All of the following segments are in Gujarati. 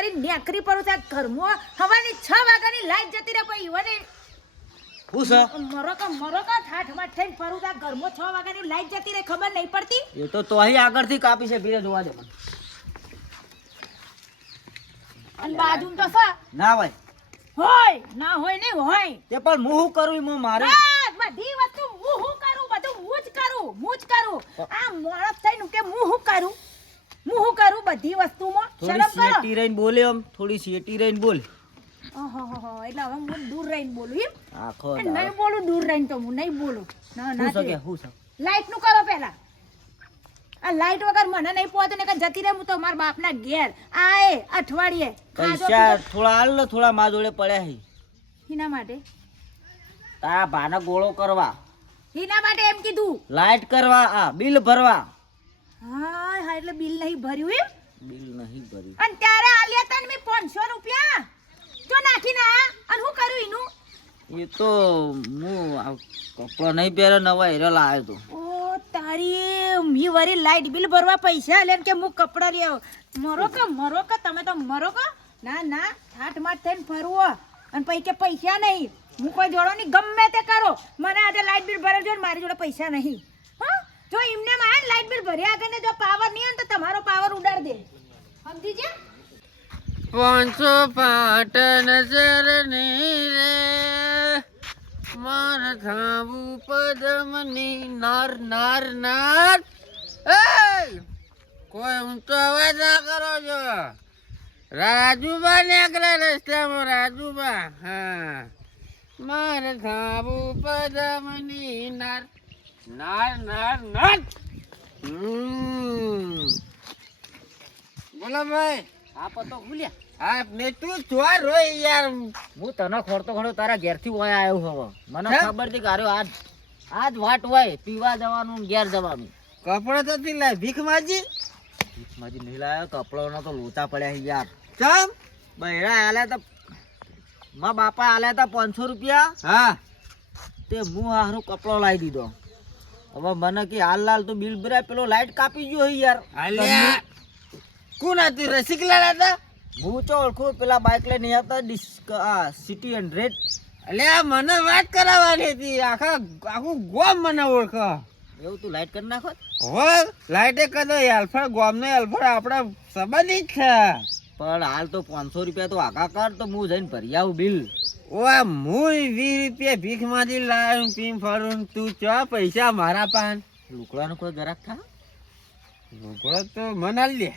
કરી નેકરી પડું ત્યાં ઘરમાં હવાની 6 વાગ્યાની લાઈટ જતી રહે કોઈ ઈવને હું છે મરો કા ઠાઠમાં થઈને ફરું ત્યાં ઘરમાં 6 વાગ્યાની લાઈટ જતી રહે ખબર નહીં પડતી એ તો અહીં આગળથી કાપી છે ભીરે જોવા દે મને અને બાજુ તો સા ના હોય ના હોય નહીં હોય તે પણ હું શું કરું હું મારે બધી વસ્તુ હું કરું બધું હું જ કરું આ મોણસ થઈને કે હું કરું બધી વસ્તુમાં થોડી શેટી રહીને બોલે આમ થોડી શેટી રહીને બોલ ઓહો એટલે હવે હું દૂર રહીને બોલું એમ આખો નહીં બોલું દૂર રહીને તો હું નહીં બોલું ના હું છે લાઈટ નું કરો પહેલા આ લાઈટ વગર મને નહીં પહોંચે ને કે જતી રહે હું તો મારા બાપના ઘેર આએ અઠવાડિયે પૈસા થોડા હાલ ને થોડા મા જોડે પડ્યા હી હિના માટે તારા ભાના ગોળો કરવા હિના માટે એમ કીધું લાઈટ કરવા આ બિલ ભરવા હા એટલે બિલ નહીં ભર્યું એમ બિલ નહીં ભર્યું અને ત્યારે આલ્યા તને મે 500 રૂપિયા તો નાખી ના અને હું કરું ઈનું એ તો હું કપડા નહીં પહેરે નવા હેરા લાવ્યો તો ઓ તારી મી વરી લાઈટ બિલ ભરવા પૈસા લે કે હું કપડા લેવ મરો કે તમે તો મરો કે ના ઠાઠ માઠ થઈને ફરવો અને પૈસા નહીં હું કોઈ જોડો નહીં ગમે તે કરો મને આજે લાઈટ બિલ ભરજો ને મારી જોડે પૈસા નહીં હા જો એમને માં લાઈટ બિલ ભર્યા આગળ ને જો પાવર નહીં તો તમારો પાવર ઉડાડ દે સમજી જા 500 પાટ નજર ને રે માર થાવું પદમની નાર એ કોઈ ઊંચો અવાજ ના કરો છો રાજુબા નીકળે રસ્તામાં રાજુબા હા માર થાવું પદમની નાર બોલો ભાઈ આ પતો ખુલ્યા હા ને તું ચોર રોય યાર હું તને ખોરતો ખોડો તારા ઘેરથી ઓય આવ્યો હવે મને ખબર હતી કે આજ વાટ હોય પીવા જવાનું ઘેર જવાનું કપડો તો થી લાય ભીખ માજી નહીં લાયો કપડોનો તો લોચા પડ્યા છે યાર ચમ બૈરા આલ્યા તા મા બાપા આલ્યા તા 500 રૂપિયા હા તે હું હારું કપડો લાવી દીધો હવે મને કે હાલ તો બિલ ભરાય પેલો લાઈટ કાપી ગયો યાર આલ્યા કોણ હતું રસિકલાલ હતા હું તો ઓળખું પેલા બાઇક લઈને આવતા સિટી 100 અલ્યા મને વાત કરાવવાની હતી આખું ગોમ મને ઓળખો એવું તું લાઈટ કરી નાખો હો લાઈટે કદો એલ્ફર ગોમ ને એલ્ફર આપડા સંબંધી જ છે પણ હાલ તો 500 રૂપિયા તો આગા કર તો હું જઈને ભરી આવું બિલ ઓય હું 20 રૂપિયા ભીખ માંથી લાવ્યું પીમ ફરું તું ચો પૈસા મારા પાન લુકડાનો કોઈ ગરાક થા લુકડો તો મનાલ લે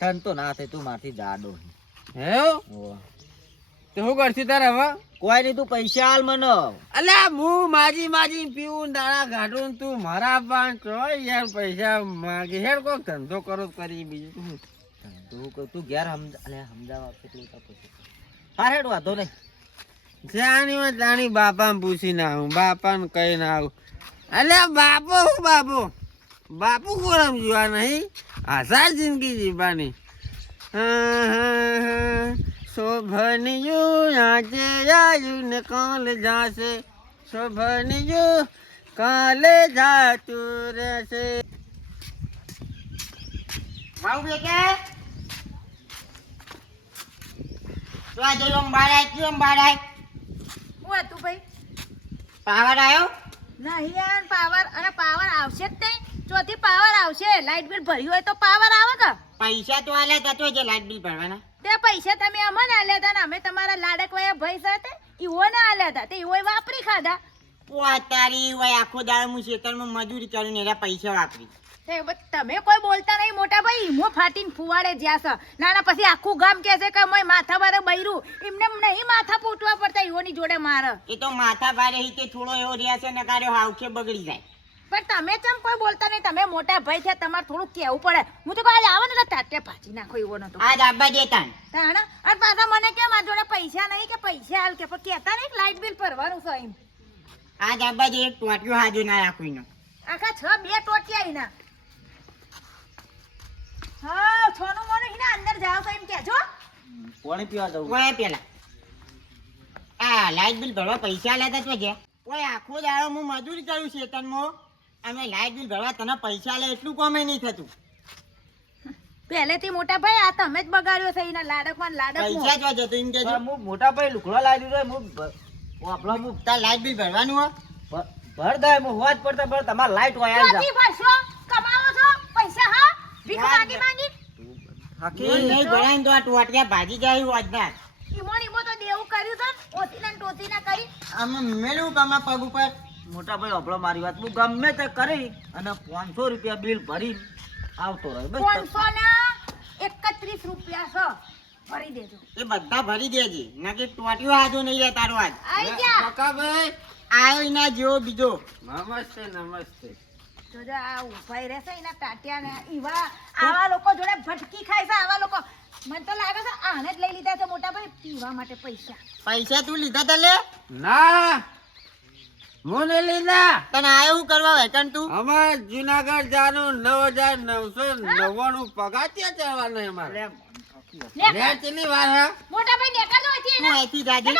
તન તો ના થાય તું મારથી જાડો હે તો શું કરશું તારે હવે કોઈ નહીં તું પૈસા હાલ મને અલ્યા હું માજી પીવું દાડા કાઢું તું મારા પાન ચો યાર પૈસા માગે હેડ કોક ધંધો કરો કરી બીજું તું ઘેર સમજાવવા કેટલું પછી હા હેડ વાંધો નહીં જાણી બાપા પૂછી ના આવું બાપા ને કઈ ના આવું અલ્યા બાપુ કોરમ જોવા નહીં આસાર જિંદગી જીવવાની શોભનિયું આજે આયું ને કાલે જાશે શોભનિયું કાલે જાતું રહેશે માઉ બેકે તો આ જઈમ બારાય કેમ બારાય હું હતું ભાઈ પાવર આવ્યો નહીં યાર પાવર આવશે જ નહીં ચોથી પાવર આવશે લાઈટ બિલ ભર્યું હોય તો પાવર આવે કે પૈસા તો આલ્યા તા તો જે લાઈટ બિલ ભરવાના તે પૈસા તમે અમને આલ્યા હતા ને અમે તમારા લાડકવાયા ભાઈ સાથે ઈવોને આલ્યા હતા તે ઈવોય વાપરી ખાધા પોતારી હોય આખો દાડો હું ખેતરમાં મજૂરી કરીને એના પૈસા વાપરી તમે કોઈ બોલતા નહીં મોટા ભાઈ ઈમો ફાટીને ફુવાડે જ્યાં છે નાના પછી આખું ગામ કહે છે કે મોય માથા બારે બૈરું એમને નહીં માથા પૂટવા પડતા ઈવોની જોડે મારે એ તો માથા ભારે હિતે થોડો એવો રહ્યા છે ને કાર્યો હાવખે બગડી જાય પણ તમે ચમ કોઈ બોલતા નહીં તમે મોટા ભાઈ છે તમારે થોડું કહેવું પડે હું તો આજ આવો ને તાટે ભાજી નાખો ઈવોનો તો આજ આબા દેતા તાણા અને પાછા મને કે મારા જોડે પૈસા નહીં કે પૈસા હાલ કે પણ કહેતા નહીં લાઈટ બિલ ભરવાનું છે એમ આજ આબા જે એક ટોટિયો હાજુ ના રાખવીનો આખા 2 ટોટિયા એના હા છોનું મોનું હિના અંદર જાવ તો એમ કહેજો પાણી પીવા જવું કોઈ પેલા આ લાઈટ બિલ ભરવા પૈસા લેતા તો છે કોઈ આખો દાડો હું મજૂરી કરું ખેતરમાં અમે લાઈટ બિલ ભરવા તને પૈસા લે એટલું કોમે નહીં થતું પહેલેથી મોટા ભાઈ આ તમે જ બગાડ્યો છે એના લાડકમાં પૈસા જો જતો એમ કેજો. હું મોટા ભાઈ લુકડો લાવી દીધો હું આપણો હું તાર લાઈટ બિલ ભરવાનું હો. ભર દે હું હોવા જ પડતા પણ તમારે લાઈટ હોય આવી ક્યાંથી ભરશો? કમાવો છો પૈસા હા ભીખ માંગી માંગી બોલ નહીં ભરાય ને તો આ ટોટિયા ભાજી જાય વાજના. ઈમો તો દેવું કર્યું છે ઓતીના ને ટોતીના કરી આમાં મેળવું કામના પગ ઉપર. મોટા ભાઈ આપણો મારી વાત હું ગમે તે કરી અને 500 રૂપિયા બિલ ભરી આવતો રહે બસ 531 રૂપિયા છે ભરી દેજો. એ બધા ભરી દેજે નકે ટોટિયો આજો નહીં રે તારો આજ. આઈ ગયા કાકાભાઈ આયો ના જેવો બીજો. નમસ્તે નમસ્તે. જોજો આ ઉભાઈ રહેશે એના ટાટિયા ને ઈવા આવા લોકો જોડે ભટકી ખાય છે આવા લોકો. મને તો લાગે છે આને જ લઈ લીધા છે મોટા ભાઈ પીવા માટે પૈસા. પૈસા તું લીધા તા લે. ના મને લીધા. તને આયો હું કરવા વેકન તું. અમાર જુનાગઢ જાનું 9999 પગાર ત્યાં ચડવાનો છે અમારે. લે ચેલી વાર હે? મોટા ભાઈ નેકાળો હતી હું એને. અહીંથી જાજે.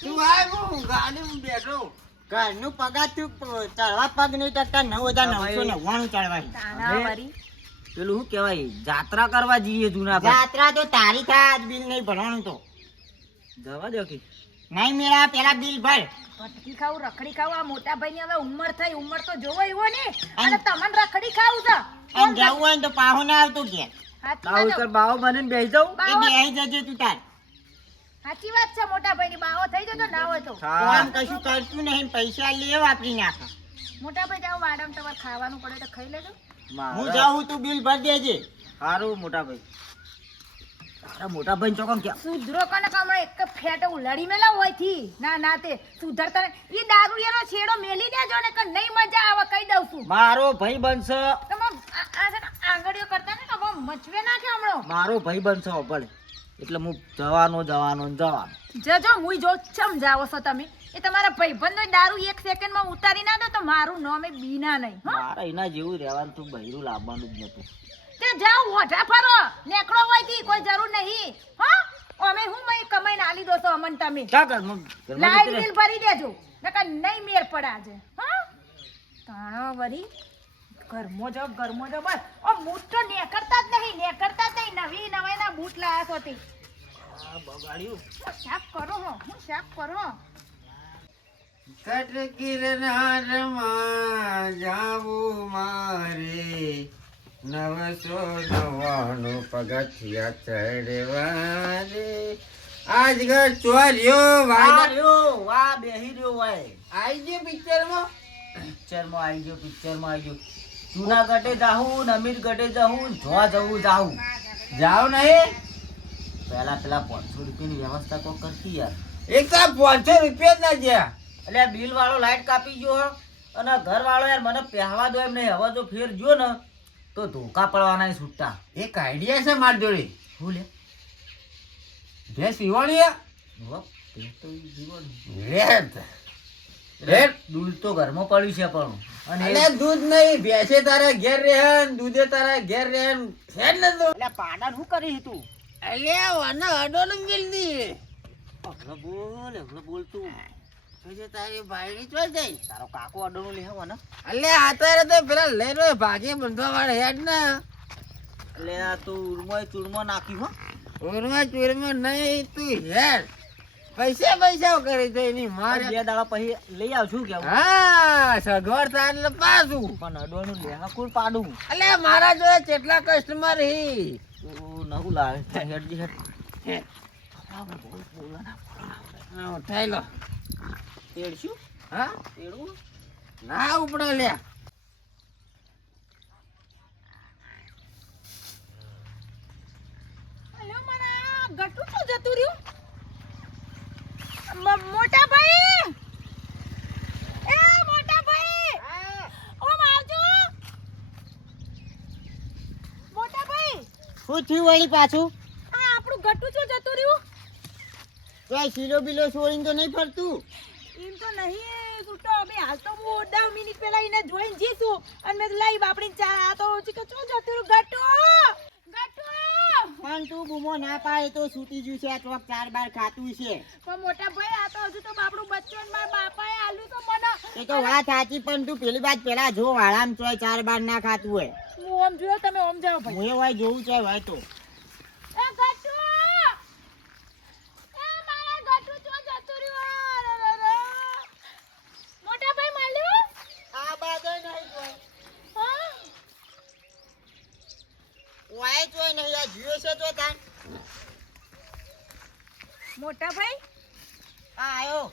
તું આય હું ગાડીમાં બેઠો. ઘરનું પગાર તું ચડવા પગ નહીં ટકતા 9999 ચડવાય. તાણા વરી પેલું શું કહેવાય જાત્રા કરવા જઈએ જુનાગઢ જાત્રા તો તારી થાય આજ બિલ નહીં ભરવાનું તો. જવા દો કે નહીં મેળા પેલા બિલ ભર. ભટકી ખાવું રખડી ખાવું આ મોટા ભાઈ ની હવે ઉંમર થઈ ઉંમર તો જોવો એવો ને અને તમને રખડી ખાવું છે એમ જવું હોય ને તો પાહો ના આવતો ઘેર. સાચી બાવ વાત કર બાવ બનીને બેસી જાઉં એ બાવો બેહી જજે તું તાર. સાચી વાત છે મોટા ભાઈ ની બાવો થઈ જતો ના હોય તો કામ કશું કરતું નહીં પૈસા લે વાપરી નાખે. મોટા ભાઈ જાવ વાડમ તમારે ખાવાનું પડે તો ખાઈ લેજો. હું જાઉં તું બિલ ભર દેજે. સારું મોટા ભાઈ તારા મોટા ભાઈ ચોકમ કે સુધરો કને કમળે એક ફેટ ઉલાડી મેલા હોય થી ના ના તે સુધરતા ને ઈ દારૂડિયાનો છેડો મેલી દેજો ને કે નહીં મજા આવે કહી દઉં છું. મારો ભાઈ બનશે તમે આ છે ને આંગળીઓ કરતા ને હવે મચવે નાખે હમણો મારો ભાઈ બનશે ભલે એટલે હું જવાનો જવાનો ને જવાનો જજો મુઈ જો સમજાવો છો તમે એ તમારા ભાઈબંધો દારૂ એક સેકન્ડમાં ઉતારી ના દો તો મારું નામ એ બીના નહીં હો. મારા એના જેવું રહેવાનું તું બૈરું લાવવાનું જ નતું તે જાઓ ઓઢા ફરો નેકળો હોય થી કોઈ જરૂર નહીં હો. અમે હું મય કમાઈને આલી દો છો અમન તમે ક્યાં કર મમ લાઈટ બિલ ભરી દેજો નકર નહીં મેર પડાજે હા તાણો વરી ઘરમો જો બસ ઓ બૂટ તો નેકળતા જ નહીં નવી નવાઈના બૂટ લાયા છો તે આ બગાડ્યું હું સાફ કરો કટકીરનારમાં જાવું મારે 999 પગથિયા ચડવા રે. આજ ઘર ચોર્યો વાગ્યો. વાહ બેહી રહ્યો હોય આઈ ગયો પિક્ચરમાં. પિક્ચરમાં આવી ગયો જુનાગઢે જાહું ને અમીરગઢે જાહું ને જોવા જવું જાહું જાવ નહીં. પેલા 500 રૂપિયાની વ્યવસ્થા કોક કરતી યાર એક તો 500 રૂપિયા જ ના જ્યાં. એટલે આ બિલ વાળો લાઈટ કાપી ગયો હો અને ઘર વાળો યાર મને પહેવા દો એમ નહીં હવે જો ફેર ગયો ને તો ધોકા પડવાના ય છૂટા એક આઈડિયા છે મારી જોડે. હું લે ભેંસ પીવાની હો, તે તો જીવન રેત. દૂધ તો ઘરમાં પડ્યું છે પણ અને અલે દૂધ નહીં ભેંસે તારા ઘેર રહેન દૂધે તારા ઘેર રહેન છે જ ને તું. એટલે પાડા શું કરી તું અલે વાના અડોનું મિલ દી. હવે બોલ તું પછી તારી ભાઈની ચોઈ જાય. તારો કાકો અડોનું લેવા ને અલે આતારે તો પેલા લઈ રહ્યો ભાગે બંધવા વાળા હેડ ને. એટલે આ તું ઉરમોય ચૂરમો નાખ્યું હો ઓરમાં ચોરમાં નહીં તું હેડ. પૈસા કરી દે એની મારે. 2 દાડા પછી લઈ આવશું કેવું હા સગવડ થાય એટલે પાછું. પણ અડવાનું લેવા કોણ પાડું અલે મારા જોડે કેટલા કસ્ટમર હી. તું નવું લાવે હેડજી હેડ હે, હા, ઉઠાઈ લો. તેડશું હા તેડવું ના ઉપડે લે. અલ્યો મારા ગટુ તો જતું રહ્યું મોટા ભાઈ એ મોટા ભાઈ ઓ આવજો મોટા ભાઈ શું થયું વળી પાછું? આ આપણું ગટુ તો જતું રહ્યું તો આ શીલો બિલો છોડીને તો નહીં ફરતું? એમ તો નહીં છૂટો હવે હાલ તો હું 10 મિનિટ પહેલા એને જોઈને જીશું અને મેં લાઈ બાપડી ચા આ તો ચીક ચો જતું રહ્યું ગટુ પણ તું બૂમો ના પાડે તો છૂટી ગયું છે. આ ચોક 4 બાર ખાતું છે. પણ મોટા ભાઈ આ તો હજુ તો બાપડું બચ્ચો ને મારા બાપાએ આલ્યું તો મને એ તો વાત સાચી પણ તું પેલી વાત પેલા જો વાળામાં ચોય 4 બાર ના ખાતું હોય. હું ઓમ જોયો, તમે ઓમ જાઓ ભાઈ. હું એ વાય જોવું છે ભાઈ તો એ ગટુ! એ મારા ગટુ તો જતું રહ્યું. અરે, અરે. મોટા ભાઈ મળ્યું? આ બાજુ નહીં જોઈ હા? વાય જોઈ નહીં આ જીવે છે તો તાન મોટા ભાઈ આ આયો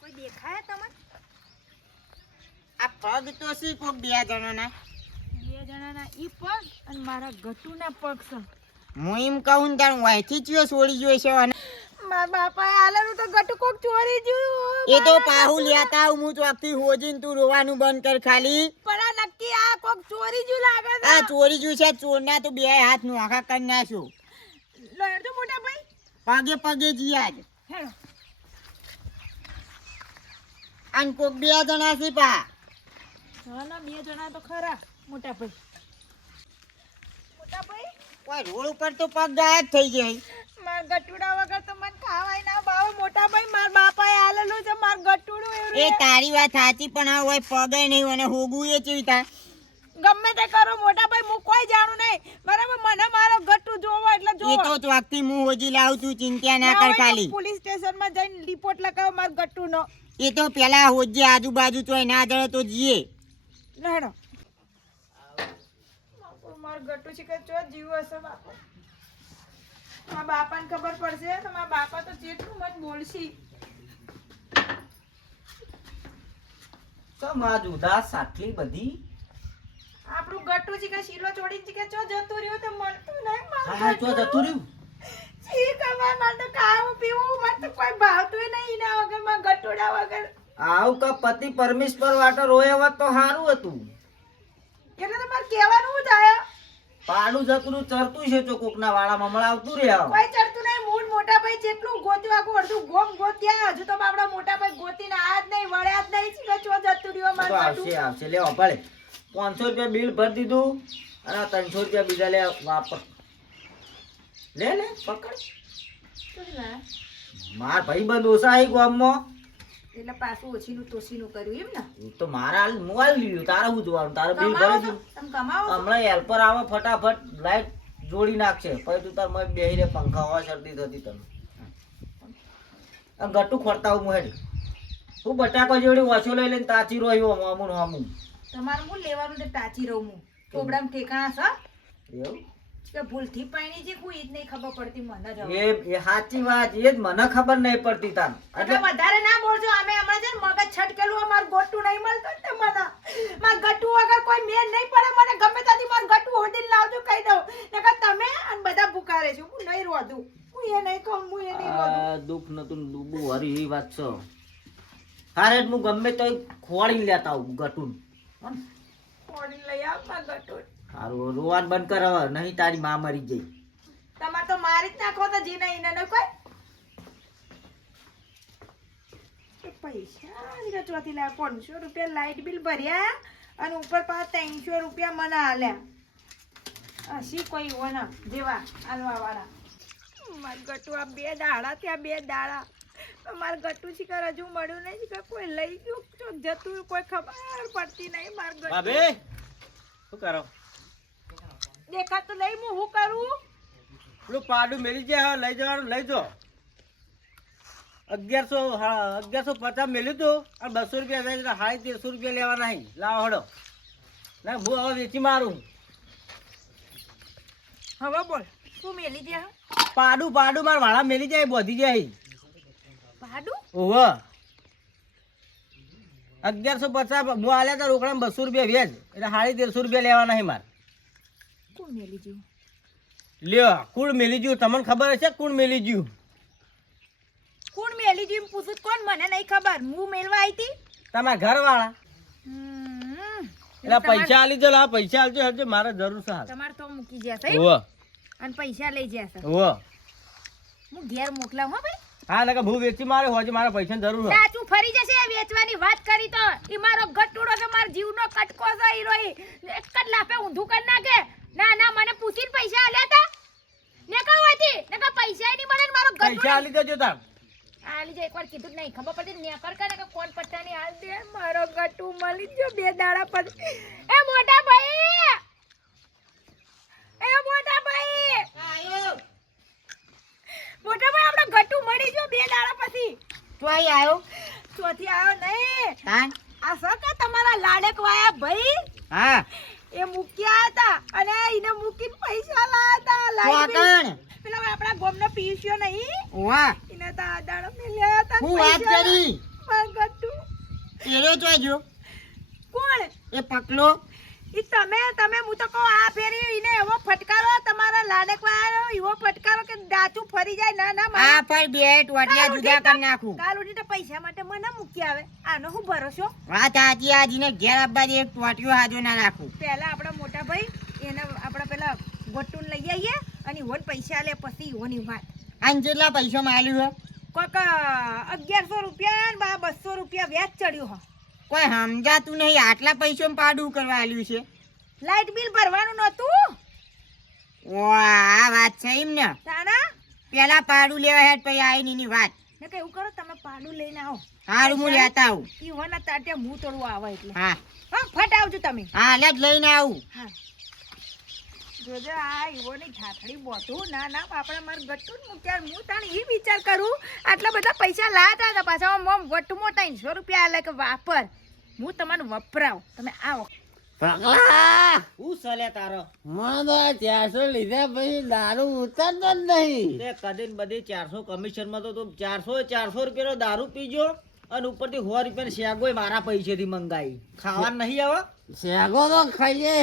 કોઈ દેખાયા તમને? આ પગ તો સી કોક 2 જણાના 2 જણાના ઈ પગ અને મારા ગટુના પગ છે. હું એમ કહું તાર વાયથી ચિયો છોડી જોઈ છે અને મારા બાપાએ આલેલું તો ગટુ કોક ચોરી ગયું. એ તો પાહુ લેતા આવું હું ચોકથી હોજીન તું રોવાનું બંધ કર ખાલી પણ આ નક્કી આ કોક ચોરી ગયું લાગે છે. આ ચોરી જોઈ છે ચોરના તો 2 હાથ નોખા કરી નાખ્યો લો હેડ તો મોટા ભાઈ. પગે પગે જીયા જ હેડો. અને કોક 2 જણા છે પા હા ના 2 જણા તો ખરા મોટા ભાઈ. મોટા ભાઈ કોઈ રોડ ઉપર તો પગ ગાયબ થઈ જાય માર ગટુડા વગર તો મને ખાવાય ના ભાવે. મોટા ભાઈ માર બાપાએ આલેલું છે માર ગટુડું એવું એ તારી વાત સાચી પણ આ હોય પગે નહીં અને હોગું એ ચીતા ગમે તે કરો મોટા ભાઈ હું કોઈ જાણું નહીં બરાબર. મને મારો ગટુ જોવો એટલે એ જોવો. તો ચોકથી હું હોજી લાવું તું ચિંતા ના ના કર હોય તો ખાલી પોલીસ સ્ટેશનમાં જઈને રિપોર્ટ લગાવો માર ગટુનો. એ તો પેલા હોજે આજુબાજુ ચોય ના જડે તો જીએ લેડો. માર ગટુ છે કે ચો જીવો હશે બાપો. મારા બાપાને ખબર પડશે તો મારા બાપા તો જેટલું મન બોલશી. તો માં ઉદાસ આટલી બધી આપણું ગટુ છે કે શીલો છોડી છે કે ચો જતું રહ્યું તો મળતું નહીં મારું હા જો ગટુ. જતું રહ્યું છી ખબર મને તો ખાવું પીવું મને તો કોઈ ભાવતું નહીં ના વગર માં ગટુડા વગર. આવું કા પતિ પરમેશ્વર વાટો રોયા હોત તો સારું હતું. એટલે તમારે કહેવાનું જ આયા. પાડું જતું ચરતું છે તો કોકના વાળામાં હમણાં આવતું રહ્યા કોઈ ચડતું નહીં. મૂળ મોટા ભાઈ જેટલું ગોત્યું આખું અડધું ગોમ ગોત્યા હજુ તો આપણા મોટા ભાઈ ગોતીને આ જ નહીં વળ્યા જ નહીં છે કે ચો જતું રહ્યો તો મારું આવશે ગટુ. આવશે લે ભલે 500 રૂપિયા બિલ ભરી દીધું અને 300 રૂપિયા બીજા લે વાપર લે લે પકડ શું ના? માર ભાઈ બંધ ઓછા આવી ગામમાં એટલે પાછું ઓછીનું તોછીનું કર્યું એમ ને? ઈ તો મારા હાલ મોબાઈલ લીધું તારે શું જોવાનું તારે બિલ ભરી કમાવો છો? દીધું તમે કમાવો છો? હમણાં હેલ્પર આવે ફટાફટ લાઈટ જોડી નાખશે પછી તું તાર મય બેહી રે પંખા હવા શરદી થતી તને આ ગટુ ખોરતા હું હેડી તું બટાકો જેવડી ઓછો લઈ લઈને તાચી રહ્યો હમું હમું તમારું હું લેવાનું તે ટાચી રહું હું પ્રોગ્રામ ઠેકાણા એવું છે કે ભૂલથી પાણી છે કોઈ જ નહીં ખબર પડતી મને જ હવે. એ સાચી વાત એ જ મને ખબર નહીં પડતી તાન એટલે વધારે ના બોલજો. અમે હમણાં છે ને મગજ છટકેલું હોય, મારું ગોટું નહીં મળતું ને મને. મારું ગટુ વગર કોઈ મેળ નહીં પડે. મને ગમે ત્યાંથી મારું ગટુ હોદીને લાવજો કહી દઉં. નકર તમે અને બધા ભૂકારે છો. હું નહીં રોધું. હું એ નહીં કહું, હું એ નહીં રોધું. આ દુઃખ નતું ડૂબું હરી એવી વાત છે હારે હું ગમે તો ખોવાડી લેતા આવું ગટુન ઓડી લઈ આવ મારું ગટુ. સારું રોવાન બંધ કર હવે નહીં તારી માં મરી જઈ તમારે તો મારી જ નાખો તો જી નહીં ને કોઈ પૈસા ચોથી લાખ 500 રૂપિયા લાઇટ બિલ ભર્યા અને ઉપર પાછા 300 રૂપિયા મને આલ્યા. હસી કોઈ હોના જેવા આલવા વાળા. મારું ગટુ આ 2 દાડા ત્યાં 2 દાડા મારું ગટુ શિકાર હજુ મળ્યું નહીં કે કોઈ લઈ ગયું તો જતું કોઈ ખબર પડતી નહીં. મારું ગટુ શું કરો દેખાતું નહીં. હું કરું પેલું પાડું મેલી જાય હવે લઈ જવાનું લઈ જો 1150 મેલ્યું તું અને 200 રૂપિયા વેચ 1350 રૂપિયા લેવાના નહીં લાવો હડો ના હું હવે વેચી મારું હવે બોલ શું મેલી દે? પાડું મારા વાળા મેલી જાય બોધી જાય ભાડું ઓહો 1150 હું આલ્યા તો રોકડા 200 રૂપિયા વેચ એટલે 1350 રૂપિયા લેવાના નહીં મારે કોણ મેલી ગયું? લ્યો કુણ મેલી ગયું તમને ખબર હશે કુણ મેલી ગયું કોણ મેલી ગયું એમ પૂછું કોણ? મને નહીં ખબર. હું મેલવા આવી હતી. તમારા ઘરવાળા એટલે પૈસા આલી દો લા પૈસા આલજો હજુ મારે જરૂર છે હાલ તમારે તો મૂકી જશે ઓહો અને પૈસા લઈ જશે. ઓહો હું ઘેર મોકલાવ હો ભાઈ. હા નકર હું વેચી મારે હોજે મારા પૈસાની જરૂર છે તું ફરી જશે વેચવાની વાત કરી તો. ઈ મારો ગટુડો કે મારો જીવનો કટકો છે. ઈ રોઈ એક જ લાફે ઊંધું કરી નાખે. ના ના મને પૂછીને પૈસા આલ્યા તા ને કહું હતી ને કે પૈસા નહીં મળે ને મારો પૈસા ગટુડો આલી દેજો તાર આ આલી જાય એકવાર કીધું જ નહીં ખબર પડી નેકર કરે કે કોણ પટ્ટાની હાલ દે મારો ગટુ મળી ગયો 2 દાડા પછી એ મોટા ભાઈ મોટા ભાઈ આપણો ગટુ મળી ગયો 2 દાડા પછી તું અહીં આવ્યો ચોથી આવ્યો નહીં તાન આ સકા તમારા લાડક વાયા ભાઈ હા એ મૂક્યા હતા અને એને મૂકીને પૈસા લાયા હતા લાઈટ બિલ. ચોકણ પેલા આપણા ગામનો પીસ્યો નહીં વાહ એને તો આ દાડો મેલ્યા હતા હું વાત પૈસા. કરી મારું ગટુ એરો જોજો કોણ એ પકલો ઈ તમે હું તો કહું આ ફેરી ઈને એવો ફટકારો તમારા લાડક વાળો એવો ફટકારો કે દાચું ફરી જાય ના ના આ પર બે ટોટિયા જુદા કરી નાખું કાલ ઉઠી તો પૈસા માટે મને મૂકી આવે આનો હું ભરોસો વાત સાચી આજીને ઘેર આપવા દે એક ટોટિયો હાજો ના રાખું પહેલા આપણા મોટા ભાઈ એને આપણા પેલા ગોટુન લઈ આવીએ અને ઈવોને પૈસા લે પછી ઈવોની વાત આને જેટલા પૈસા માલ્યું કોક 1100 રૂપિયા ને 200 રૂપિયા વ્યાજ ચડ્યું હો કોઈ સમજાતું નહીં આટલા પૈસા પાડું કરવા આલ્યું છે લાઈટ બિલ ભરવાનું નતું વાહ આ વાત છે એમ ને તાના પેલા પાડું લેવા હેડ પછી આવીને એની વાત ને કે એવું કરો તમે પાડું લઈને આવો હારું હું લેતા આવું ઈવોના તાટે મું તોડવા આવે એટલે હા હા ફટ આવજો તમે હા લે જ લઈને આવું હા જોજો આ ઈવોની ઠાઠડી બોતું ના ના આપણે માર ગટ્ટુ જ મૂક્યા હું તાણ ઈ વિચાર કરું આટલા બધા પૈસા લાયા હતા પાછા મોમ વટુમાં 300 રૂપિયા આલે કે વાપર હું તમને વપરાવ તમે આવો પગલા હું સલે તારો મને 400 લીધા પછી દારૂ ઉતરતો જ નહીં તે કદીન બધી 400 કમિશનમાં તો તું 400 રૂપિયાનો દારૂ પીજો અને ઉપરથી 100 રૂપિયાની શેગોય મારા પૈસેથી મંગાઈ ખાવાનું નહીં આવે શેગો તો ખાઈએ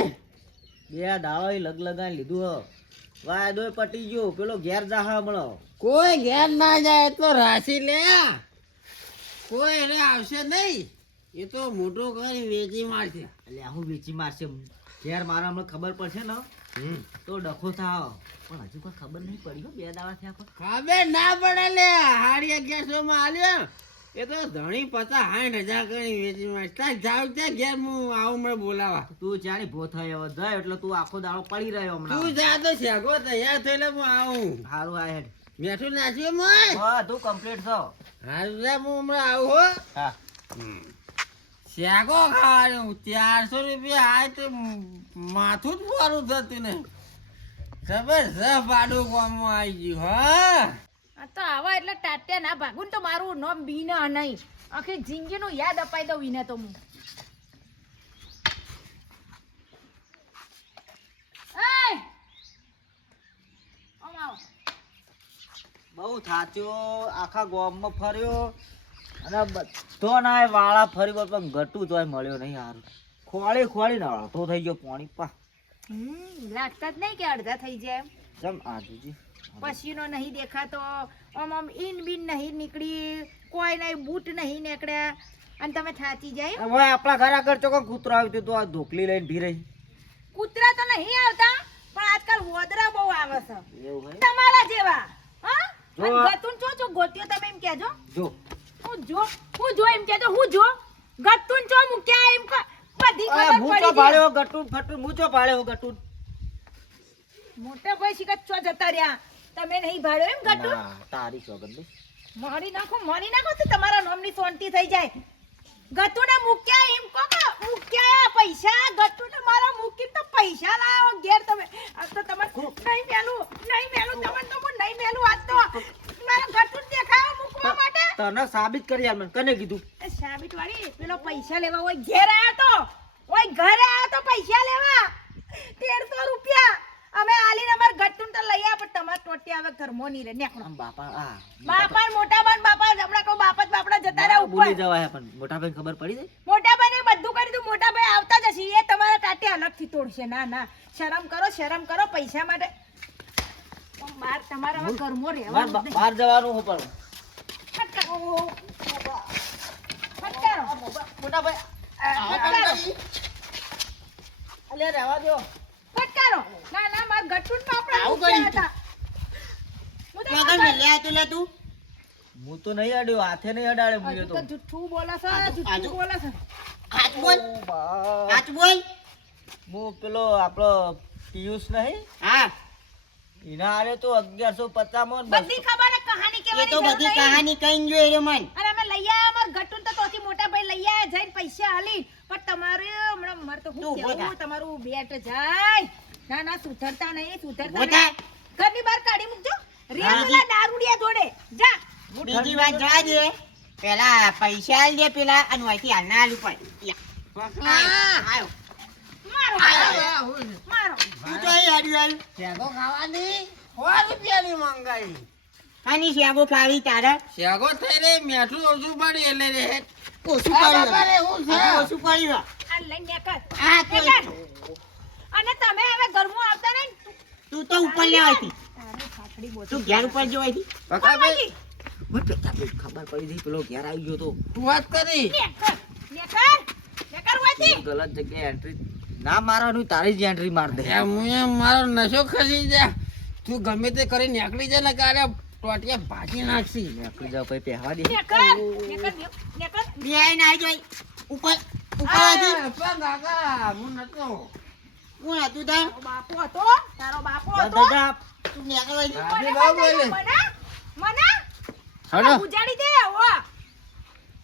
2 દાડો લગ લગાઈ લીધું હ વાયદોય પટી ગયો પેલો ઘેર જાહે હમણાં કોઈ ઘેર ના જાય તો રાશી લે કોઈ એને આવશે નહીં એ તો મોટો કરી વેચી મારશે એટલે હું વેચી મારશે ઘેર મારા હમણાં ખબર પડશે ને તો ડખો થાવ પણ હજુ કોઈ ખબર નહીં પડી હો 2 દાડા થયા પણ ખબર ના પડે લે 1150 માં આલ્યો એ તો ધણી 50-60 હજાર કરી વેચી મારશે તાર જાવ ત્યાં ઘેર હું આવું મને બોલાવા તું જાણી ભો થઈ હવે જાય એટલે તું આખો દાડો પડી રહ્યો તું હમણાં જા તો શેગો તૈયાર થઈને હું આવું સારું આ હેડ મેઠું નાખ્યું મોય હા તું કમ્પ્લીટ છો હારું લે હું હમણાં આવું હો હા શેગો ખાવાનું 400 રૂપિયા આ તો માથું જ મારું થતું નહીં જબરજસ્ત ભાડું ગામમાં આવી ગયું હા આ તો આવા એટલે ટાટ્યા ના ભાગું ને તો મારું નામ બીના નહીં આખી જિંદગીનું યાદ અપાઈ દઉં વિને તો હું એય! આમ આવો. બહુ થાચ્યો આખા ગામમાં ફર્યો અને બધો ના વાળા ફરી વળતો પણ ઘટું તોય મળ્યો નહીં હારું ખોળી ના તો થઈ ગયો પાણી પા લાગતા જ નહીં કે અડધા થઈ જાય એમ. જમ આજુજી પસીનો નહીં દેખાતો આમ આમ ઈન બીન નહીં નીકળી કોઈ નહીં બૂટ નહીં નીકળ્યા અને તમે થાચી જાય હવે આપણા ઘર આગળ ચોકો કૂતરો આવ્યું તો આ ધોકલી લઈને ભી રહી કૂતરા તો નહીં આવતા પણ આજકાલ વોદરા બહુ આવે છે એવું હોય તમારા જેવા હા જો. અને ગતુન જો ગોત્યો તમે એમ કહેજો જો હું જો એમ કહેજો હું જો ગતુન જો મૂક્યા એમ બધી ખબર મૂચો પડી ભાળ્યો ગટું ફટું મૂચો ભાળ્યો ગટું મોટા ભાઈ શિકત ચો જતા રહ્યા તમે નહીં ભાડ્યો એમ ગટુન ના તારી ચોગન દે મારી નાખો તો તમારા નામની શાંતિ થઈ જાય ગતુને મૂક્યા એમ કો કે મૂક્યા પૈસા ગતુને મારા મૂકીને તો પૈસા લાવો ઘેર તમે આ તો તમે નહીં મેલું તમને તો હું નહીં મેલું આજ તો મારા ગતુન દેખાવા મૂકવા માટે તને સાબિત કરી યાર મને કને કીધું એ સાબિત વાળી પેલો પૈસા લેવા હોય ઘેર આવ્યો તો પૈસા લેવા 1300 રૂપિયા અમે આલીને અમાર ગટુન તો લઈ આપ તમાર ટોટી આવે ઘરમો ની રે નેકણો આમ બાપા આ બાપા મોટા બાન બાપા હમણાં કહું બાપડા જતા રહ્યા ઉપર બોલી જવાય પણ મોટા ભાઈ ખબર પડી જાય મોટા ભાઈને બધું કરી દીધું મોટા ભાઈ આવતા જ હશે એ તમારા ટાટે અલગથી તોડશે ના શરમ કરો પૈસા માટે બાર તમારા હવે ઘરમો રહેવાનું જ નહીં. બહાર જવાનું હું પણ ફટકારો મોટા ભાઈ અલ્યા રહેવા દો ફટકારો ના માર ગટુન બાપડા આવું મૂક્યા કર્યું હતા હું તો તું આગળ મેલ્યા તું લે તું હું તો નહીં અડ્યો હાથે નહીં અડાડે મુજે હજુ તો તો જુઠ્ઠું બોલે છે આજુ. જુઠ્ઠું બોલે છે હાથ બોલ બા. હાથ બોલ હું પેલો આપણો પિયુષ નહીં હા એના હારે તો 1150 માં બધી ખબર હે કહાની એ તો બધી કહાની કઈ જોઈ રે મન. અને અમે લઈ આયા અમાર ગટુન તો તોથી મોટા ભાઈ લઈ આયા જઈને પૈસા આલી પણ તમારે હમણાં મર તો તું હું ઉભો થા. કેવું તમારું બેટ જાય ના સુધરતા નહીં ઉભો સુધરતા થા. નહીં. ઘરની બહાર કાઢી મૂકજો હા, રેલા દારૂડિયા જોડે જા બીજી વાત જવા દે. પેલા પૈસા આલ દે પેલા અને વાયથી હાલ ના આલું પડે. આયો. મારો તું તો અહીં હાડ્યું આવ્યું. શેગો ખાવાની 100 રૂપિયાની મંગાઈ. આની શેગો ખાવી તારે શેગો થઈ રે મેઠું ઓછું પડી એટલે રે. ઓછું આ પડ્યું. બાપાને શું છે? હજુ ઓછું પડ્યું. આ લઈને નીકળ. આ તો નીકળ. અને તમે હવે ઘરમાં આવતા નહીં તું તો ઉપર લેવાયથી. તારે ફાફડી બોલ તું ઘેર ઉપર જોવાયથી. પકાભાઈ, ખબર પડી હતી પેલો ઘેર આવી ગયો તો તું વાત કરી. નેકર વાતી ગલત જગ્યાએ એન્ટ્રી ના મારવાનું તારી જ એન્ટ્રી માર દે એમ મારો નશો ખસી જા. તું ગમે તે કરી નીકળી જાય ને કારે ટોટિયા ભાજી નાખશી. નીકળી જાવ પછી પહેવા દે નેકર બેય ના જોઈ. ઉપર ઉપર આ, હતી. પણ કાકા, હું નતો. કોણ હતું તાર? બાપો હતો તારો બાપો હતો બધા તું નીકળવાયથી. ભાભી બહુ બોલે. મને હલો. ઉજાડી દે હો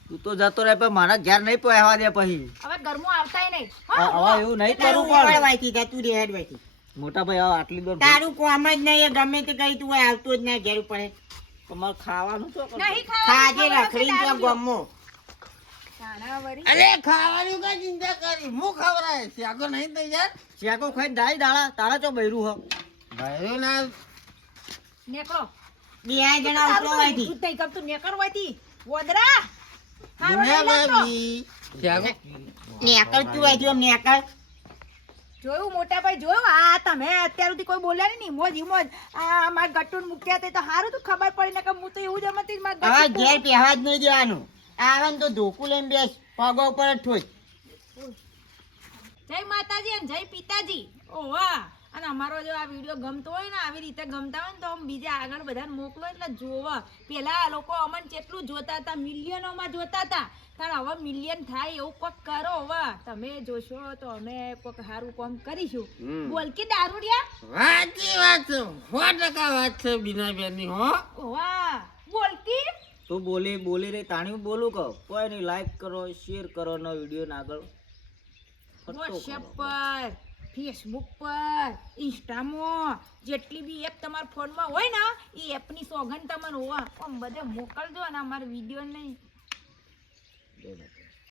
તું તો જતો રહે પણ મારા ઘેર નહીં પહેવા દે પછી હવે ઘરમાં આવતાય નહીં હવે એવું નહીં તારું કરવું ઉપર પણ વાયથી જા, તું રેહેડ વાયથી. મોટા ભાઈ હવે આટલી દૂર તારું કોમ જ નહીં, એ ગમે તે કઈ તું હોય આવતો જ ના ઘેર ઉપર. તમારે ખાવાનું તો નહીં ખાજે ખાવાનું રખડીને તો ગમો. કાણાવરી અરે ખાવાની કઈ ચિંતા કરી, હું ખવડાય. શેગો નહીં તૈયાર. શેકો ખાઈ દાઈ દાડા તારા ચો બૈરું હ ભાઈઓ ના નેકરો બેય જણા ઉપર વાયથી. તું તઈ કમ તું નેકર વાતી વોદરા હારો દુનિયા નહીં લાગતો. બાબી. શેગો નેકળ તું વાયથી આમ નેકળ. જોયું મોટા ભાઈ જોયું આ તમે અત્યાર સુધી કોઈ બોલ્યા નહીં મોજ મોજ આ માર ગટુન મૂક્યા તે તો હારું તું ખબર પડી ને કે હું તો એવું જ અમતી માર હવે ગટુન ઘેર પહેવા જ નહીં દેવાનું. આવે ને તો ધોકું લઈને બેસ, પગો ઉપર જ ઠોચ. જય માતાજી અને જય પિતાજી ઓવા અને અમારો જો આ વિડીયો ગમતો હોય ને આવી રીતે ગમતા હોય ને તો આમ બીજા આગળ બધાને મોકલો એટલે જોવા પેલા આ લોકો અમને કેટલું જોતા હતા મિલિયનોમાં જોતા હતા પણ હવે મિલિયન થાય એવું કોક કરો હવે તમે જોશો તો અમે કોક સારું કામ કરીશું બોલ કે દારૂડિયા વાંચી વાત છે. 100% વાત છે બીનાબેનની, હો. ઓવા બોલ કે તું બોલી રે તાણી બોલું કહો કોઈ નહીં લાઈક કરો શેર કરો નો વિડીયો ને આગળ ફટકો વોટ્સએપ કરો. પર ફેસબુક પર ઇન્સ્ટામાં જેટલી બી એપ તમારા ફોનમાં હોય ને એ એપની સોગંદ તમને હોવા આમ બધે મોકલજો અને અમારા વિડીયો નહીં બે મિનિટ.